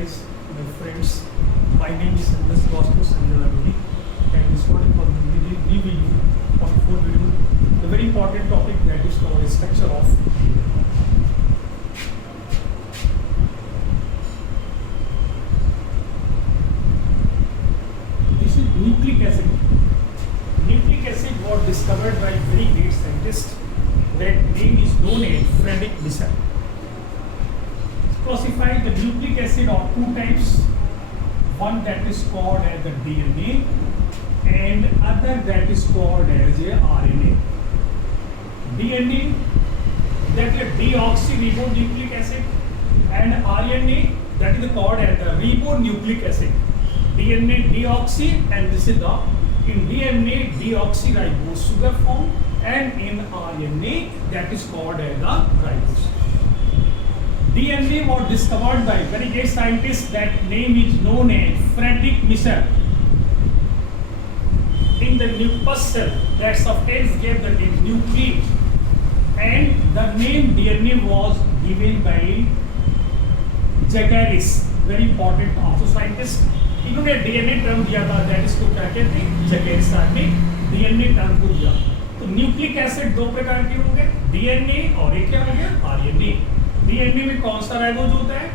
guys, my friends. My name is Sandesh Bosco Sanjay, and this morning for the review on full video, the very important topic that is called structure of. This is nucleic acid. Nucleic acid was discovered by very great scientist. That name is known as Frederick Bisset. Classified the nucleic acid of two types. One that is called as the DNA and other that is called as a RNA. DNA, that is deoxyribonucleic acid, and RNA, that is called as the ribonucleic acid. DNA deoxy, and this is the in DNA deoxyribose sugar form, and in RNA that is called as the ribose. DNA was discovered by very great scientist, that name is known as Frederick Bisset. In the first cell that substance gave the name nucleic, and the name DNA was given by Jagaris, very important also scientist. इन्होंने DNA term दिया था, that इसको क्या कहते हैं, जगैरिस ने DNA term को दिया. तो न्यूक्लिक एसिड दो प्रकार के होंगे, डीएनए और एक क्या हो गया, आरएनए. डीएनए में कौन सा राइबोज होता है,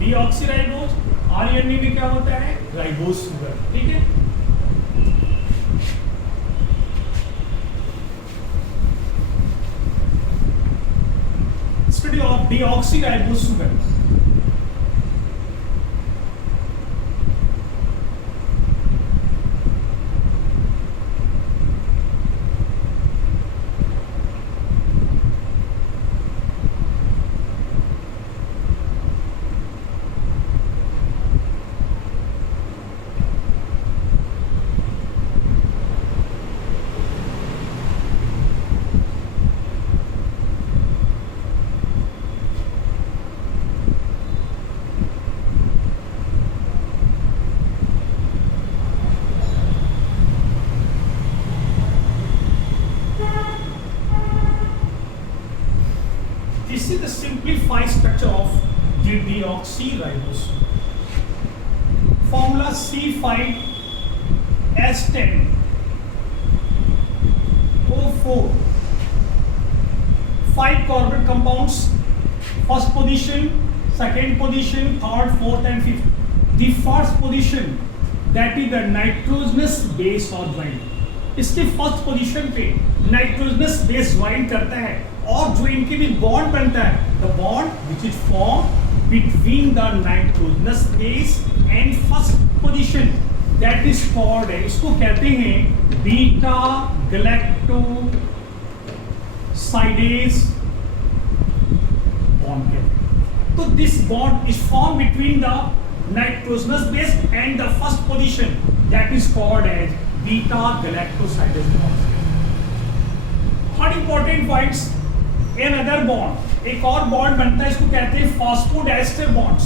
डीऑक्सीराइबोज. आरएनए में क्या होता है, राइबोज शुगर. ठीक है. Study of deoxyribose sugar. This is the simplified structure of the deoxyribose. Formula C5H10O4. 5 carbon compounds. First position, second position, third, fourth, and fifth. The first position, that is the nitrogenous base or joint. इसके first position पे nitrogenous base join करता है, और जो इनके भी bond बनता है, the bond which is form between the nitrogenous base and first position, that is called, इसको कहते हैं बीटा गैलेक्टोसाइडेज बॉन्ड. तो this bond is form between the nitrogenous base and the first position, that is called as beta galactosidase bond. Third important points, in other bond, एक और bond बनता है, इसको कहते हैं फॉस्फोडाइस्टर बॉन्ड्स.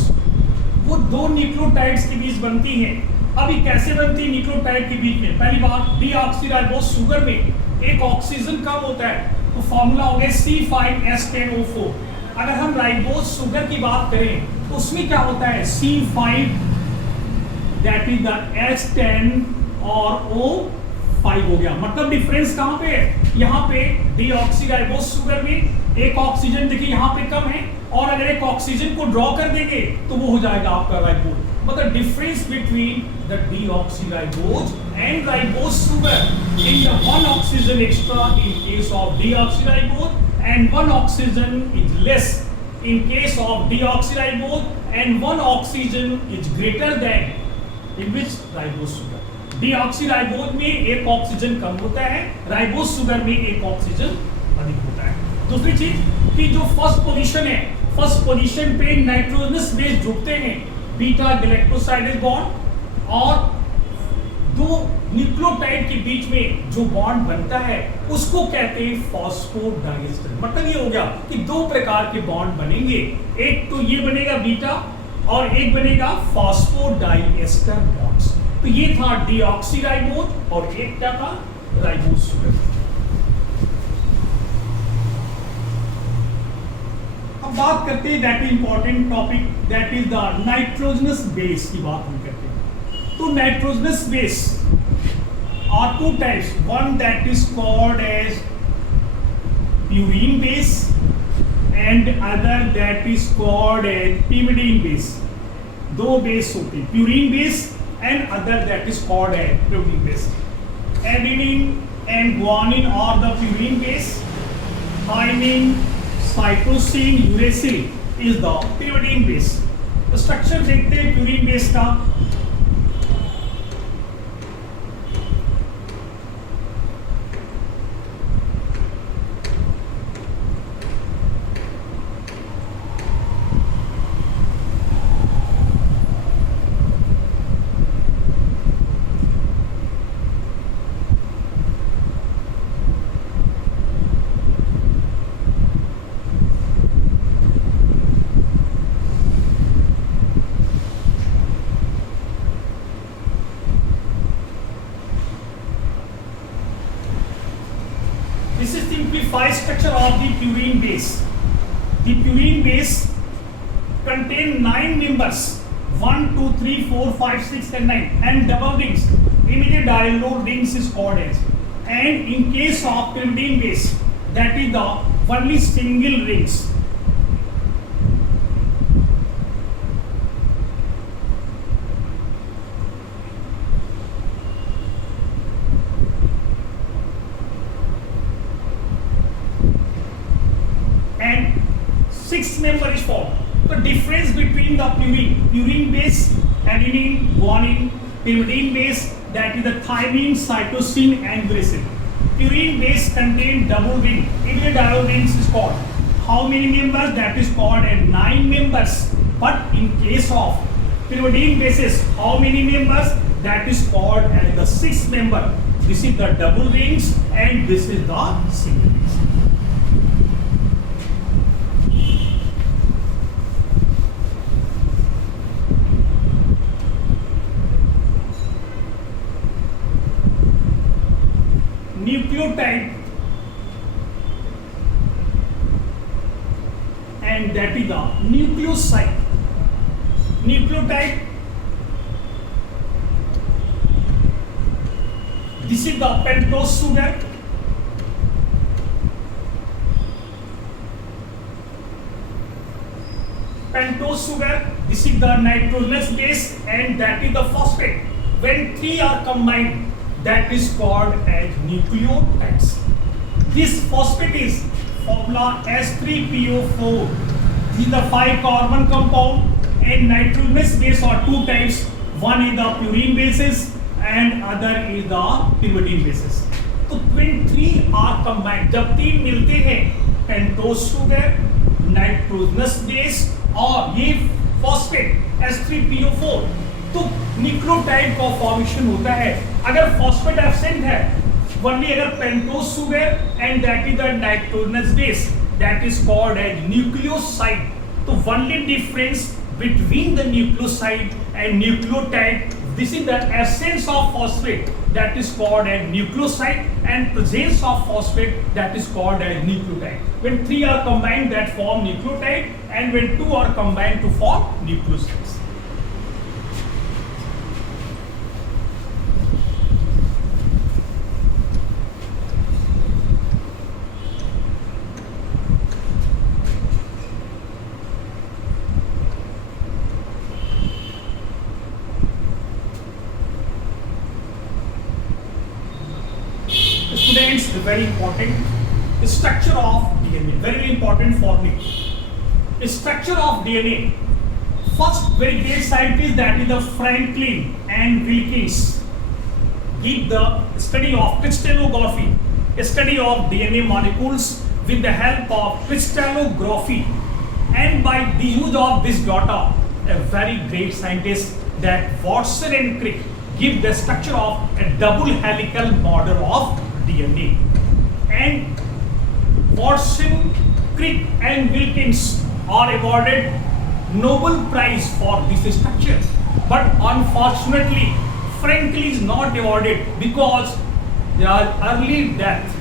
वो दो न्यूक्लियोटाइड्स के बीच बनती हैं. अब ये कैसे बनती है न्यूक्लियोटाइड के बीच में? पहली बात, डीऑक्सीराइबोज शुगर में एक ऑक्सीजन कम होता है, तो फॉर्मूला हो गया C5H10O4. अगर हम राइबोज शुगर की बात करें तो उसमें क्या होता है, C5, that is the H10 और O5 हो गया. मतलब डिफरेंस कहां पे है, यहाँ पे डीऑक्सीराइबोज शुगर में एक ऑक्सीजन देखिए यहाँ पे कम है, और अगर एक ऑक्सीजन को ड्रॉ कर देंगे तो वो हो जाएगा आपका राइबोज. मतलब difference between the deoxyribose and ribose sugar in the one oxygen extra in case of deoxyribose and one oxygen is less in case of deoxyribose and one oxygen is greater then in which ribose sugar. Deoxyribose में एक oxygen कम होता है, ribose sugar में एक oxygen अधिक होता है. दूसरी चीज कि जो फर्स्ट पोजीशन है, फर्स्ट पोजीशन पे नाइट्रोजनस बेस जुड़ते हैं, बीटा गैलेक्टोसाइडेज बॉन्ड, और दो न्यूक्लियोटाइड के बीच में जो बॉन्ड बनता है उसको कहते हैं फॉस्फोडाइएस्टर. मतलब ये हो गया कि दो प्रकार के बॉन्ड बनेंगे, एक तो ये बनेगा बीटा और एक बनेगा फॉस्फोडाइएस्टर बॉन्ड्स. तो ये था डीऑक्सीराइबोज और एक क्या था, राइबोज शुगर. अब बात करते हैं that important topic, that is the nitrogenous base की बात हम करते हैं। तो nitrogenous base are two types, one that is called as purine base and other that is called as pyrimidine base. दो बेस होते हैं, purine base and other that is called as purine base. Adenine and guanine are the purine base. Thymine, cytosine, uracil is the pyrimidine base. तो structure देखते हैं purine base का। This is simplified structure of the purine base. The purine base contain 9 members, 1, 2, 3, 4, 5, 6 and 9, and double rings. Immediate dialogue rings is called as. And in case of pyrimidine base, that is the only single rings. And 6 member is formed. The difference between the purine base, adenine, guanine, pyrimidine base, that is the thymine, cytosine and uracil. Purine base contain double ring. Immediate rings is called. How many members? That is called as 9 members. But in case of pyrimidine bases, how many members? That is called as the 6 member. This is the double rings and this is the single rings. Nucleotide and that is the nucleoside. Nucleotide, this is the pentose sugar. Pentose sugar, this is the nitrogenous base and that is the phosphate. When 3 are combined, that is called as nucleotides. This phosphate is formula S3PO4. This is the 5 carbon compound and nitrogenous base are 2 types. One is the purine bases and other is the pyrimidine bases. तो when 3 are combined, जब 3 मिलते हैं, pentose sugar, nitrogenous base और ये phosphate S3PO4, तो nucleotide का formation होता है। अगर फॉस्फेट एब्सेंट है, वनली अगर pentose sugar and that is the nitrogenous base, that is called as nucleoside. तो only difference between the nucleoside and nucleotide, this is the essence of phosphate, that is called as nucleoside, and presence of phosphate, that is called as nucleotide. When 3 are combined, that form nucleotide, and when 2 are combined to form nucleosides. Students, very important structure of DNA, very important for me. Structure of DNA. First very great scientist, that is the Franklin and Wilkins, give the study of crystallography, study of DNA molecules with the help of crystallography, and by the use of this data, a very great scientist, that Watson and Crick, give the structure of a double helical model of DNA. And Watson, Crick and Wilkins are awarded Nobel Prize for this structure. But unfortunately, Franklin is not awarded because there are early death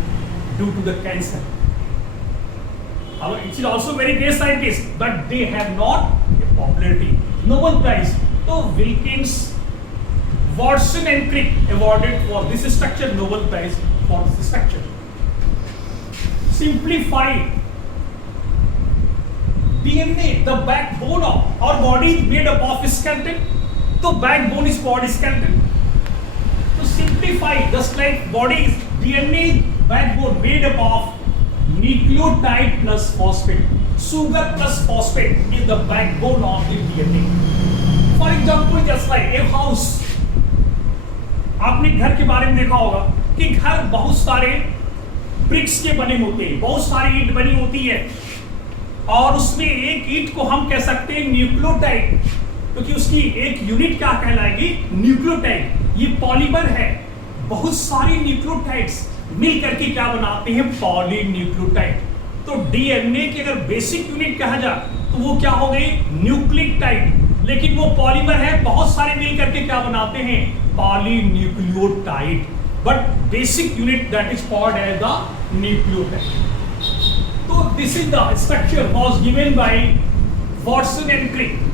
due to the cancer. It is also very great scientist, but they have not a popularity. Nobel Prize. So Wilkins, Watson and Crick awarded for this structure Nobel Prize for this structure. Simplified. DNA, the backbone of our body is made up of skeleton. So backbone is called skeleton. To simplify, just like body is DNA backbone made up of nucleotide plus phosphate. Sugar plus phosphate is the backbone of the DNA. For example, just like a house. आपने घर के बारे में देखा होगा कि घर बहुत सारे ब्रिक्स के बने होते हैं, बहुत सारी ईंट बनी होती है, और उसमें एक ईंट को हम कह सकते हैं न्यूक्लियोटाइड, क्योंकि उसकी एक यूनिट क्या कहलाएगी? न्यूक्लियोटाइड। ये पॉलीमर है, बहुत सारी न्यूक्लियोटाइड्स मिल करके क्या बनाते हैं? पॉलीन्यूक्लियोटाइड। तो डीएनए की अगर बेसिक यूनिट कहा जाए तो वो क्या हो गई? न्यूक्लियोटाइड। लेकिन वो पॉलीमर है, बहुत सारे मिल करके क्या बनाते हैं? Polynucleotide. But basic unit that is called as the nucleotide. तो this is the structure was given by Watson and Crick.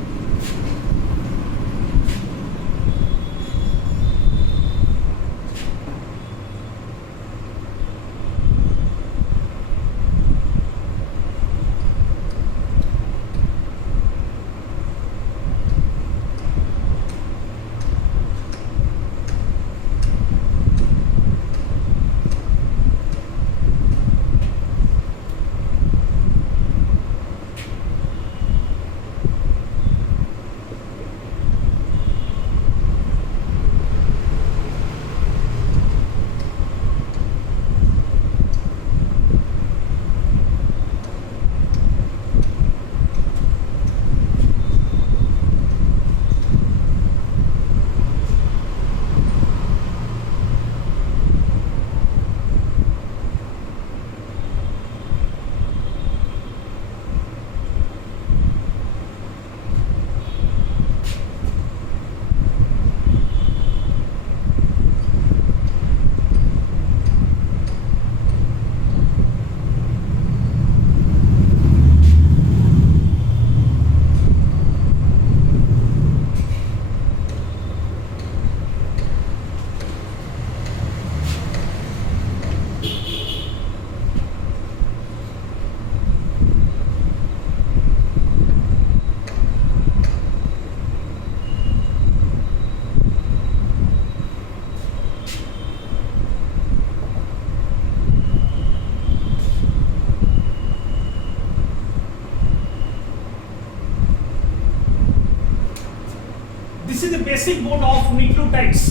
This is the basic mode of nucleotides.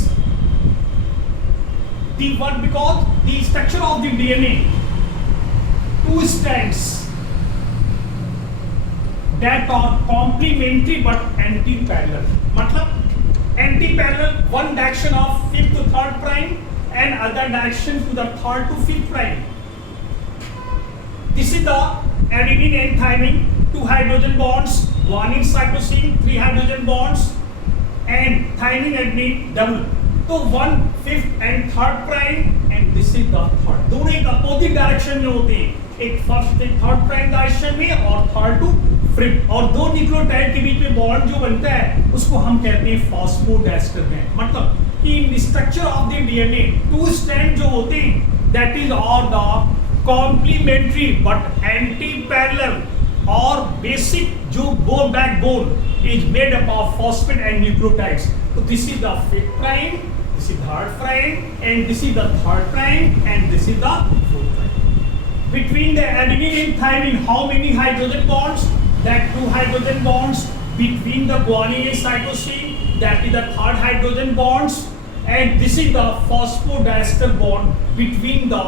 The one, because the structure of the DNA, two strands that are complementary but anti-parallel. मतलब anti-parallel, one direction of fifth to third prime and other direction to the third to fifth prime. This is the adenine and thymine, two hydrogen bonds, guanine cytosine, three hydrogen bonds, and thymine adenine double. तो 1/5 and 3rd prime and this is the third. दोनों एक opposite direction में होते हैं, एक first से third prime direction में और थर्ड टू फिफ्थ। और दो न्यूक्लियोटाइड के बीच में बॉन्ड जो बनता है उसको हम कहते हैं फॉस्फोडाइस्टर बॉन्ड। मतलब कि in structure of the DNA two strand जो होते हैं that is all the complementary but anti parallel, और बेसिक जो backbone is made up of phosphate and nucleotides. So this is the 5th prime, this is 3rd prime, and this is the 3rd prime, and this is the 4th prime. Between the adenine and thymine, how many hydrogen bonds? That 2 hydrogen bonds. Between the guanine and cytosine, that is the 3rd hydrogen bonds, and this is the phosphodiester bond between the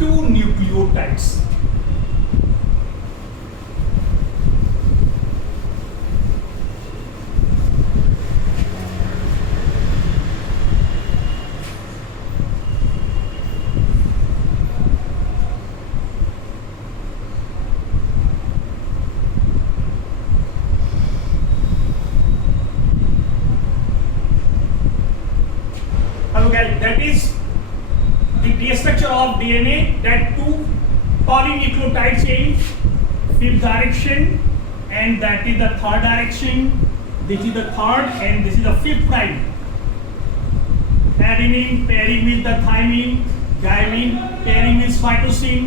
2 nucleotides. That is the structure of DNA, that two polynucleotide chain fifth direction, and that is the third direction. This is the third, and this is the fifth prime. Adenine pairing with the thymine, guanine pairing with cytosine,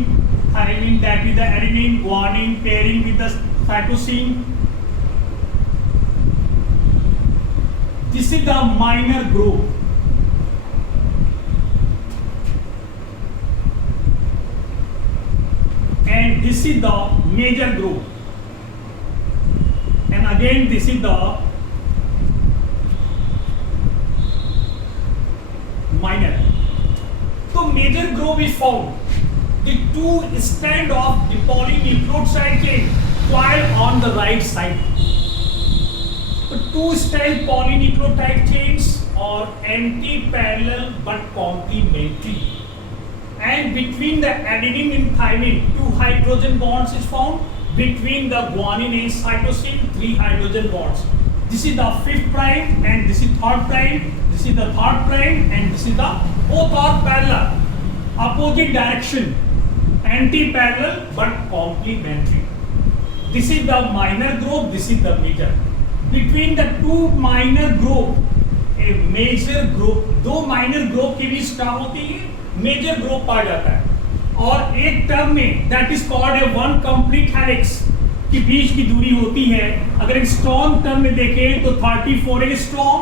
thymine that is the adenine, guanine pairing with the cytosine. This is the minor group. And this is the major group. And again this is the minor. So major group is found. The two strand of the polynucleotide chain coil on the right side. The two strand polynucleotide chains are anti-parallel but complementary. And between the adenine and thymine, two hydrogen bonds is found. Between the guanine and cytosine, three hydrogen bonds. This is the fifth prime, and this is third prime. This is the third prime, and this is the both are parallel, opposite direction, anti-parallel but complementary. This is the minor group. This is the major. Between the two minor group, a major group, दो minor group के बीच क्या होती है? Major group आ जाता है. और एक term में that is called a one complete helix की बीच की दूरी होती है. अगर एक स्ट्रॉन्ग टर्म में देखें तो 34 एंगस्ट्रॉम,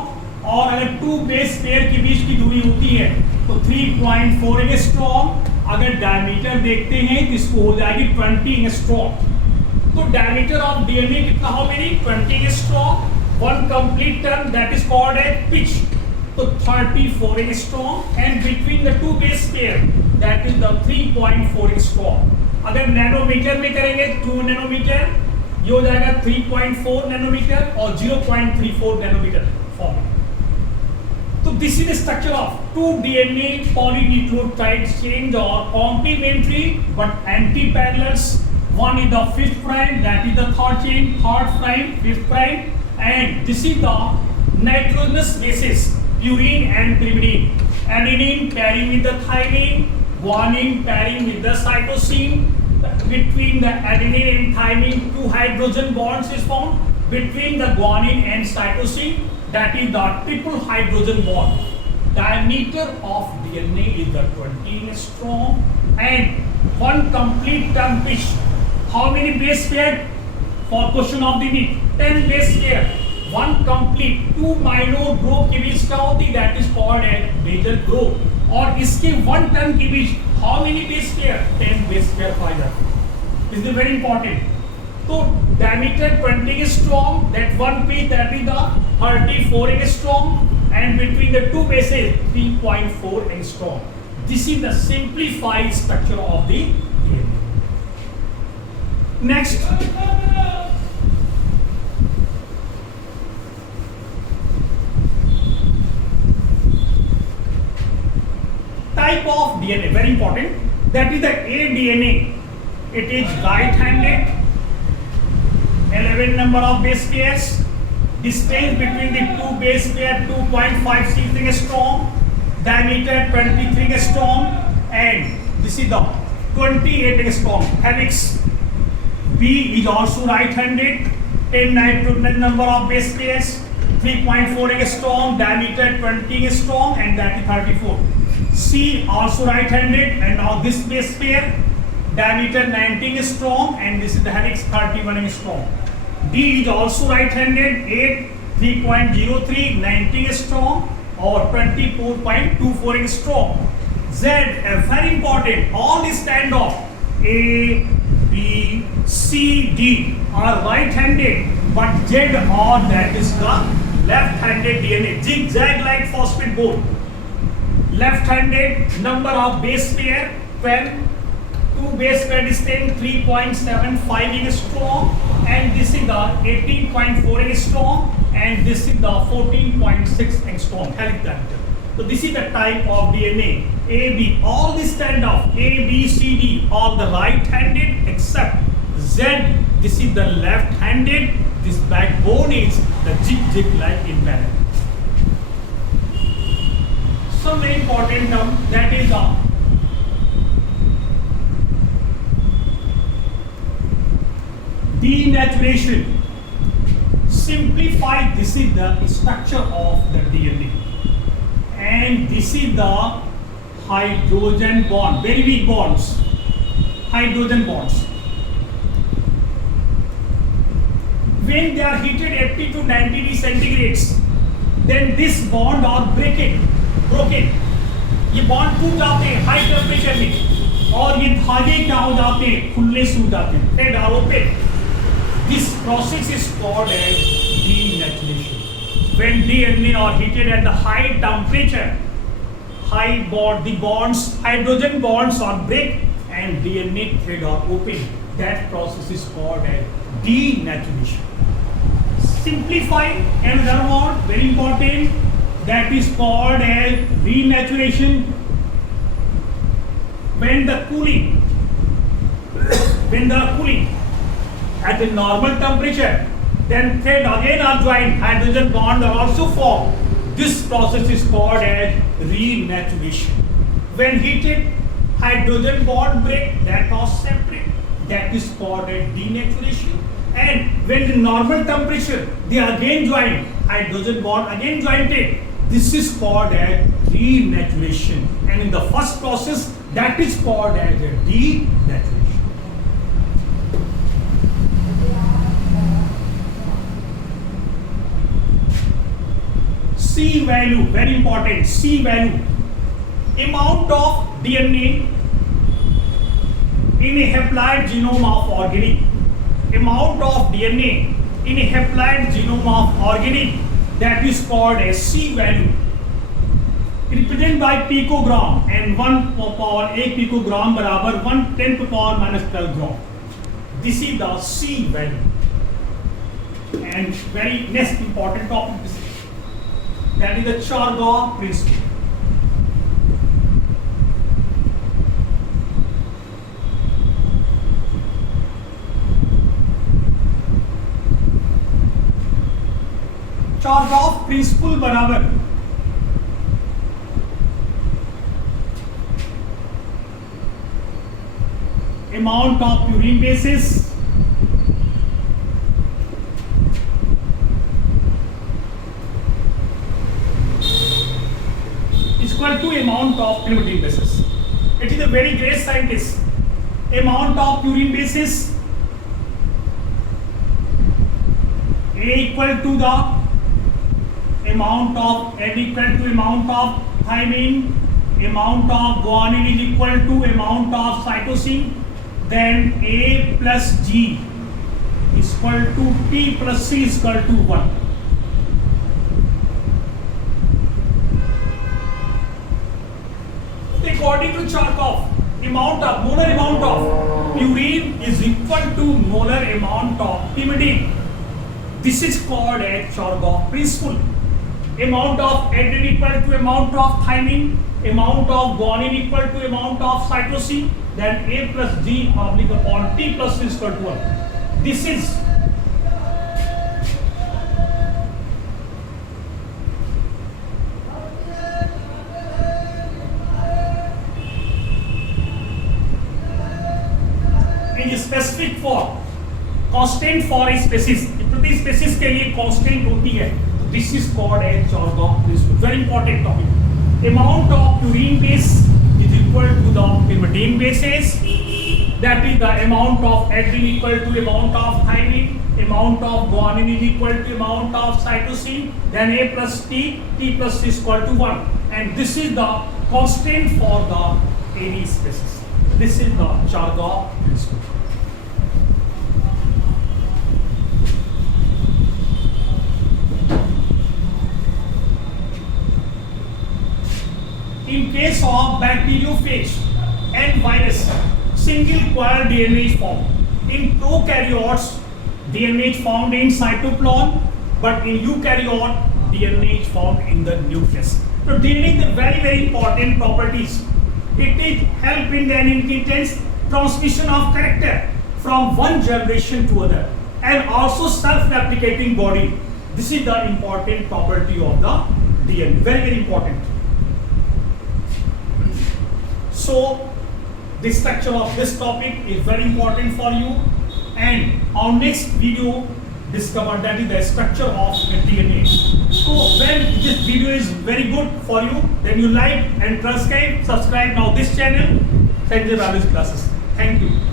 और अगर टू बेस पेयर के बीच की दूरी होती है तो 3.4 एंगस्ट्रॉम. अगर डायमीटर देखते हैं तो इसको हो जाएगी 20 एंगस्ट्रॉम. तो डायमीटर ऑफ डीएनए कितना हो मेरी 20 angstrom. One complete term that is called a pitch. तो 34 angstrom, and between the two base pair that is the 3.4 angstrom. अगर नैनोमीटर में करेंगे 2 नैनोमीटर, ये हो जाएगा 3.4 नैनोमीटर और 0.34 नैनोमीटर फॉर्म. तो this is the structure of two DNA polynucleotide chain और complementary but anti parallels. One is the fifth prime, that is the third chain, third prime, fifth prime, and this is the nitrogenous bases, purine and pyrimidine. Adenine pairing with the thymine, guanine pairing with the cytosine. Between the adenine and thymine, two hydrogen bonds is found. Between the guanine and cytosine, that is the triple hydrogen bond. Diameter of DNA is the 20 angstrom, and one complete term pitch. How many base pair? For question of the week, 10 base pair. One complete, two minor group के बीच क्या होती? That is called a major group. और इसके one term के बीच how many base pair? 10 base pair पाए जाते हैं. This is very important. तो diameter 20 angstrom, that one pitch that is the 34 angstrom, and between the two bases 3.4 angstrom. This is the simplified structure of the DNA. Next, type of DNA, very important. That is the aDNA. It is right-handed. 11 number of base pairs. Distance between the two base pair 2.56 angstrom. Diameter 23 angstrom, and this is the 28 angstrom helix. B is also right-handed. 10 nitrogen number of base pairs, 3.4 angstrom, diameter 20 angstrom, and that is 34. C also right-handed, and now this base pair, diameter 19 angstrom, and this is the helix 31 angstrom. D is also right-handed, 8, 3.03, 19 angstrom, or 24.24 angstrom. Z, very important, all is stand off. A, B, C, D are right-handed, but Z or that is the left-handed DNA. Zigzag-like phosphate bond. Left-handed, number of base pair 12, two base pair distance 3.75 angstrom, and this is the 18.4 angstrom, and this is the 14.6 angstrom helix diameter. So this is the type of DNA. A, B, all this stand off. A, B, C, D, all the right-handed except Z. This is the left-handed. This backbone is the zigzag-like in pattern. Some very important term, that is the denaturation. Simplify, this is the structure of the DNA. And this is the hydrogen bond, very weak bonds, hydrogen bonds. When they are heated 80 to 90 degree centigrades, then this bond are broken. ये bond टूट जाते हैं high temperature में और ये धागे क्या हो जाते हैं, खुले सूख जाते हैं, head are open. This process is called as denaturation. When DNA are heated at the high temperature, the bonds, hydrogen bonds are break and DNA thread are open. That process is called as denaturation. Simplify another word, very important, that is called as renaturation. When the cooling at a normal temperature, then thread again are joined, hydrogen bond are also formed. This process is called as renaturation. When heated, hydrogen bond break, that are separate, that is called as denaturation. And when the normal temperature, they again join, hydrogen bond again joined, this is called as renaturation. And in the first process, that is called as a denaturation. C value, very important, C value. Amount of DNA in a haploid genome of organic. Amount of DNA in a haploid genome of organic, that is called as C value. Represented by picogram, and 1 power 8 picogram बराबर 1/10 to power minus 12 gram. This is the C value. And very next important topic, that is the Chargaff principle. Chargaff principle बराबर amount of purine bases is equal to amount of pyrimidine bases. It is a very great scientist. Amount of purine bases A equal to the amount of N equal to amount of thymine, amount of guanine is equal to amount of cytosine, then A plus G is equal to T plus C is equal to 1. According to Chargaff, molar amount of purine is equal to molar amount of pyrimidine. This is called a Chargaff principle. Amount of adenine equal to amount of thymine, amount of guanine equal to amount of cytosine, then A plus G oblique upon T plus C is equal to 1. This is specific for constant for a species. प्रति species के लिए constant होती है. This is called a Chargaff principle. Very important topic. Amount of purine base is equal to the pyrimidine bases. That is the amount of adenine equal to amount of thymine. Amount of guanine is equal to amount of cytosine. Then A plus T, T plus C is equal to 1. And this is the constant for the any species. This is the Chargaff principle. In case of bacteriophage and virus, single coil DNA is formed. In prokaryotes, DNA is found in cytoplasm, but in eukaryote, DNA is found in the nucleus. So DNA is the very important properties. It is help in the intense transmission of character from one generation to other, and also self-replicating body. This is the important property of the DNA. Very important. So the structure of this topic is very important for you, and our next video discover that is the structure of the DNA. So when this video is very good for you, then you like and subscribe now this channel, Sanjay Ravi's classes. Thank you.